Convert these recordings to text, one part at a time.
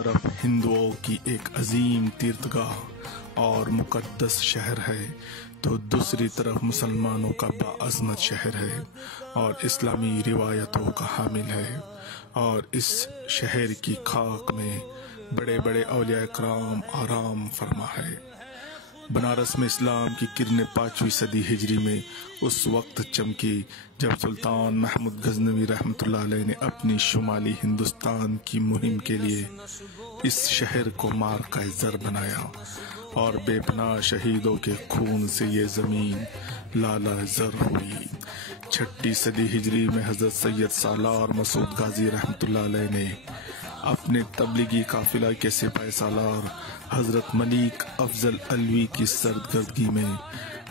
طرف ہندوؤں کی ایک عظیم تیرتگاہ اور مقدس شہر ہے تو دوسری طرف مسلمانوں کا باعظمت شہر ہے اور اسلامی روایتوں کا حامل ہے، اور اس شہر کی خاک میں بڑے بڑے اولیاء کرام آرام فرما ہے۔ بنارس میں اسلام کی کرنیں 5ویں صدی ہجری میں اس وقت چمکی جب سلطان محمود غزنوی رحمۃ اللہ علیہ نے اپنی شمالی ہندوستان کی مہم کے لیے اس شہر کو مارکہ زر بنایا، اور بے پناہ شہیدوں کے خون سے یہ زمین لالہ زر ہوئی۔ 6 صدی ہجری میں حضرت سید سالار مسعود غازی رحمۃ اللہ علیہ نے اپنے تبلیغی قافلہ کے سپاہی سالار حضرت ملک افضل علوی کی سرگردگی میں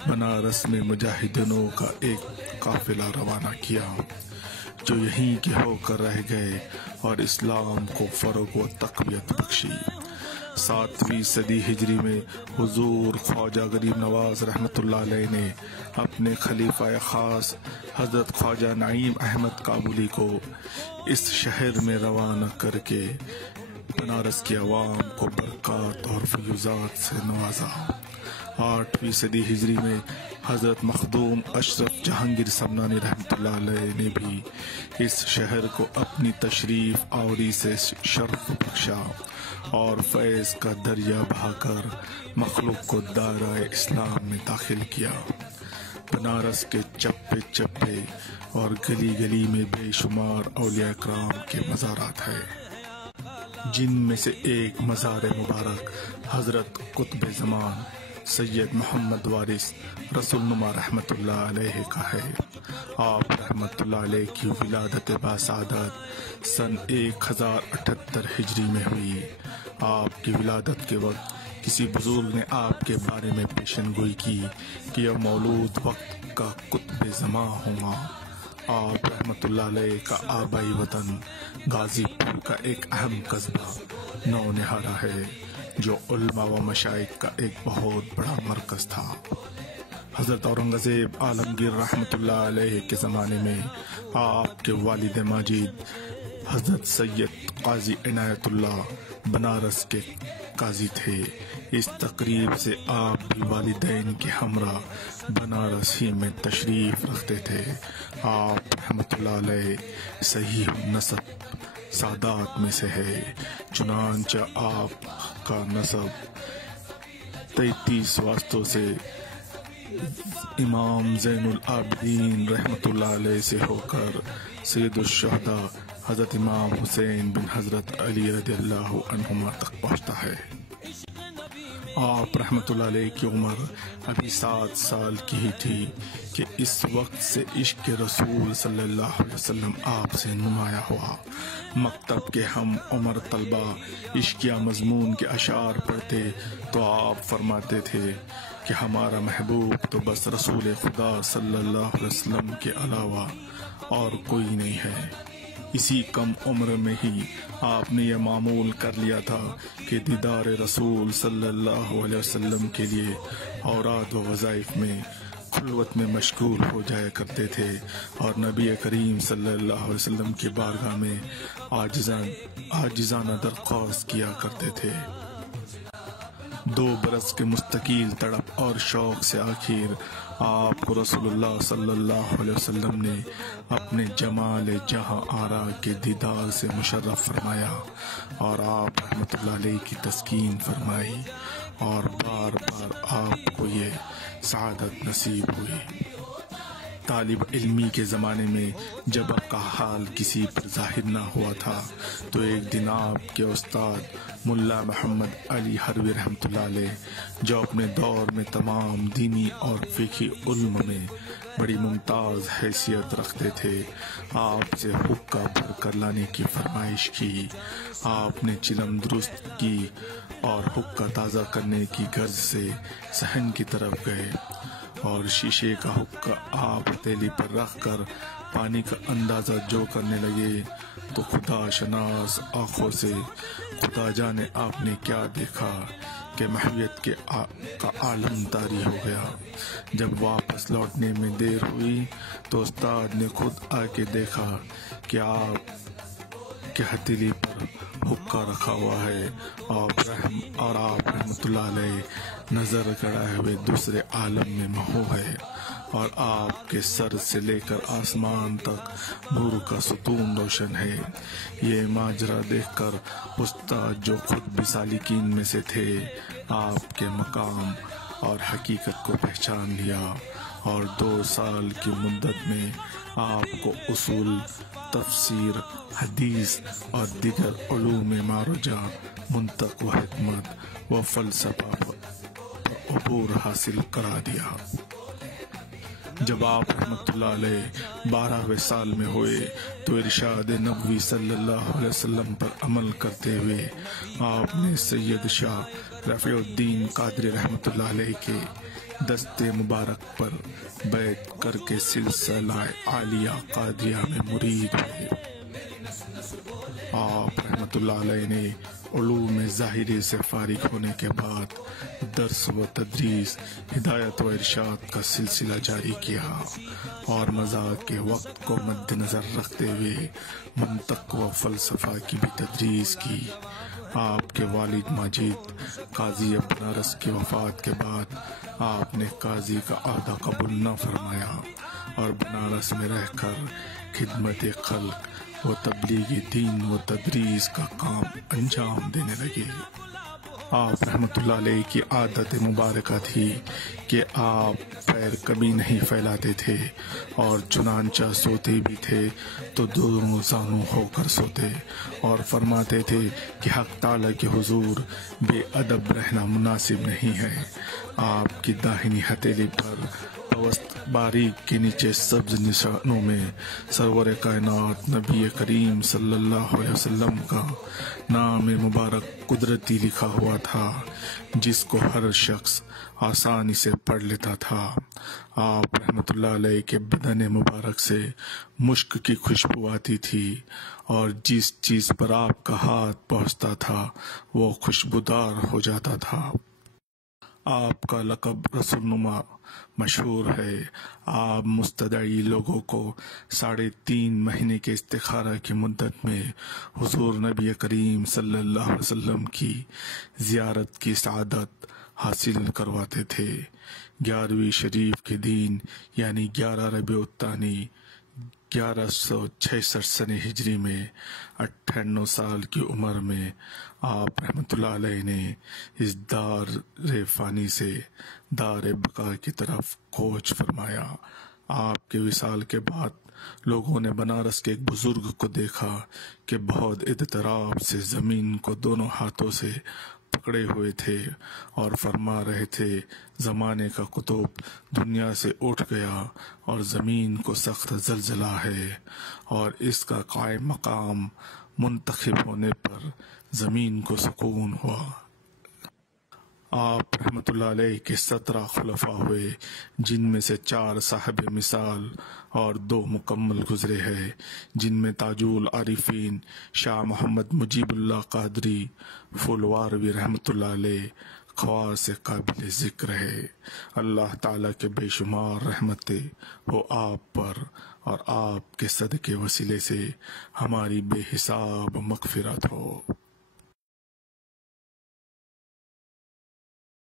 بنارس میں مجاہدینوں کا ایک قافلہ روانہ کیا، جو یہیں کے ہو کر رہ گئے اور اسلام کو فروغ و تقویت بخشی۔ 7ویں صدی ہجری میں حضور خواجہ غریب نواز رحمۃ اللہ علیہ نے اپنے خلیفہ خاص حضرت خواجہ نعیم احمد کابلی کو اس شہر میں روانہ کر کے بنارس کی عوام کو برکات اور فیوزات سے نوازا۔ 8ویں صدی ہجری میں حضرت مخدوم اشرف جہانگیر سمنانی رحمۃ اللہ علیہ نے بھی اس شہر کو اپنی تشریف آوری سے شرف بخشا اور فیض کا دریا بہا کر مخلوق کو دائرہ اسلام میں داخل کیا۔ بنارس کے چپے چپے اور گلی گلی میں بے شمار اولیاء کرام کے مزارات ہیں، جن میں سے ایک مزار مبارک حضرت قطب زمان سید محمد وارث رسول نما رحمۃ اللہ علیہ کا ہے۔ آپ رحمۃ اللہ علیہ کی ولادت باسعادت سن 1078 ہجری میں ہوئی۔ آپ کی ولادت کے وقت کسی بزرگ نے آپ کے بارے میں پیشن گوئی کی کہ یہ مولود وقت کا قطب زمان ہوگا۔ آپ رحمۃ اللہ علیہ کا آبائی وطن غازی پور کا ایک اہم قصبہ نونہارا ہے، جو علماء و مشائخ کا ایک بہت بڑا مرکز تھا۔ حضرت اورنگزیب عالمگیر رحمۃ اللہ علیہ کے زمانے میں آپ کے والد ماجد حضرت سید قاضی عنایت اللہ بنارس کے قاضی تھے۔ اس تقریب سے آپ بھی والدین کے ہمراہ بنارس ہی میں تشریف رکھتے تھے۔ آپ رحمۃ اللہ علیہ صحیح نسب سادات میں سے ہے، چنانچہ آپ کا نسب 33 واسطوں سے امام زین العابدین رحمۃ اللہ علیہ سے ہو کر سید الشہداء حضرت امام حسین بن حضرت علی رضی اللہ عنہما تک پہنچتا ہے۔ آپ رحمۃ اللہ علیہ کی عمر ابھی 7 سال کی ہی تھی کہ اس وقت سے عشق رسول صلی اللہ علیہ وسلم آپ سے نمایاں ہوا۔ مکتب کے ہم عمر طلبہ عشقیہ مضمون کے اشعار پڑھتے تو آپ فرماتے تھے کہ ہمارا محبوب تو بس رسول خدا صلی اللہ علیہ وسلم کے علاوہ اور کوئی نہیں ہے۔ اسی کم عمر میں ہی آپ نے یہ معمول کر لیا تھا کہ دیدار رسول صلی اللہ علیہ وسلم کے لیے اوراد و وظائف میں خلوت میں مشغول ہو جایا کرتے تھے، اور نبی کریم صلی اللہ علیہ وسلم کی بارگاہ میں عاجزانہ درخواست کیا کرتے تھے۔ 2 برس کے مستقل تڑپ اور شوق سے آخر آپ کو رسول اللہ صلی اللہ علیہ وسلم نے اپنے جمال جہاں آرا کے دیدار سے مشرف فرمایا، اور آپ رحمۃ اللہ علیہ کی تسکین فرمائی، اور بار بار آپ کو یہ سعادت نصیب ہوئی۔ طالب علمی کے زمانے میں جب آپ کا حال کسی پر ظاہر نہ ہوا تھا تو ایک دن آپ کے استاد ملا محمد علی حروی رحمۃ اللہ علیہ، جو اپنے دور میں تمام دینی اور فقہی علم میں بڑی ممتاز حیثیت رکھتے تھے، آپ سے حقہ بھر کر لانے کی فرمائش کی۔ آپ نے چلم درست کی اور حقہ تازہ کرنے کی غرض سے صحن کی طرف گئے، اور شیشے کا حقہ آپ پتیلی پر رکھ کر پانی کا اندازہ جو کرنے لگے تو خدا شناس آنکھوں سے خدا جانے آپ نے کیا دیکھا کہ محویت کا عالم طاری ہو گیا۔ جب واپس لوٹنے میں دیر ہوئی تو استاد نے خود آ کے دیکھا کہ آپ کے ہتھیلی پر حقہ رکھا ہوا ہے اور آپ رحمت اللہ علیہ نظر گڑائے ہوئے دوسرے عالم میں محو ہے، اور آپ کے سر سے لے کر آسمان تک نور کا ستون روشن ہے۔ یہ ماجرا دیکھ کر استاد جو خود بھی سالکین میں سے تھے، آپ کے مقام اور حقیقت کو پہچان لیا، اور 2 سال کی مدت میں آپ کو اصول، تفسیر، حدیث اور دیگر علوم معروجہ، منطق و حکمت و فلسفہ پر عبور حاصل کرا دیا۔ جب آپ رحمت اللہ علیہ 12ویں سال میں ہوئے تو ارشاد نبوی صلی اللہ علیہ وسلم پر عمل کرتے ہوئے آپ نے سید شاہ رفیع الدین قادری رحمت اللہ علیہ کے دست مبارک پر بیعت کر کے سلسلہ عالیہ قادریہ میں مرید ہوئے۔ آپ رحمت اللہ علیہ نے علوم ظاہری سے فارغ ہونے کے بعد درس و تدریس، ہدایت و ارشاد کا سلسلہ جاری کیا، اور مذاق کے وقت کو مد نظر رکھتے ہوئے منطق و فلسفہ کی بھی تدریس کی۔ آپ کے والد ماجد قاضی بنارس کی وفات کے بعد آپ نے قاضی کا عہدہ قبول نہ فرمایا، اور بنارس میں رہ کر خدمت خلق و تبلیغ دین و تدریس کا کام انجام دینے لگے۔ آپ رحمت اللہ علیہ کی عادت مبارکہ تھی کہ آپ پیر کبھی نہیں پھیلاتے تھے، اور چنانچہ سوتے بھی تھے تو دونوں زانو ہو کر سوتے، اور فرماتے تھے کہ حق تعالیٰ کے حضور بے ادب رہنا مناسب نہیں ہے۔ آپ کی داہنی ہتھیلی پر وسط باریک کے نیچے سبز نشانوں میں سرور کائنات نبی کریم صلی اللہ علیہ وسلم کا نام مبارک قدرتی لکھا ہوا تھا، جس کو ہر شخص آسانی سے پڑھ لیتا تھا۔ آپ رحمت اللہ علیہ کے بدن مبارک سے مشک کی خوشبو آتی تھی، اور جس چیز پر آپ کا ہاتھ پہنچتا تھا وہ خوشبودار ہو جاتا تھا۔ آپ کا لقب رسول نما مشہور ہے۔ آپ مستدعی لوگوں کو 3.5 مہینے کے استخارہ کی مدت میں حضور نبی کریم صلی اللہ علیہ وسلم کی زیارت کی سعادت حاصل کرواتے تھے۔ 11ویں شریف کے دن یعنی 11 ربیع الثانی 1166 سن ہجری میں 98 سال کی عمر میں آپ رحمت اللہ علیہ نے اس دار فانی سے دار بقا کی طرف کوچ فرمایا۔ آپ کے وصال کے بعد لوگوں نے بنارس کے ایک بزرگ کو دیکھا کہ بہت اضطراب سے زمین کو دونوں ہاتھوں سے پکڑے ہوئے تھے، اور فرما رہے تھے زمانے کا قطب دنیا سے اٹھ گیا، اور زمین کو سخت زلزلہ ہے، اور اس کا قائم مقام منتخب ہونے پر زمین کو سکون ہوا۔ آپ رحمت اللہ علیہ کے 17 خلفاء ہوئے، جن میں سے 4 صاحب مثال اور 2 مکمل گزرے ہیں، جن میں تاج العارفین شاہ محمد مجیب اللہ قادری فولواروی رحمت اللہ علیہ خواص قابل ذکر ہے۔ اللہ تعالیٰ کے بے شمار رحمتیں ہو آپ پر، اور آپ کے صدقے وسیلے سے ہماری بے حساب مغفرت ہو۔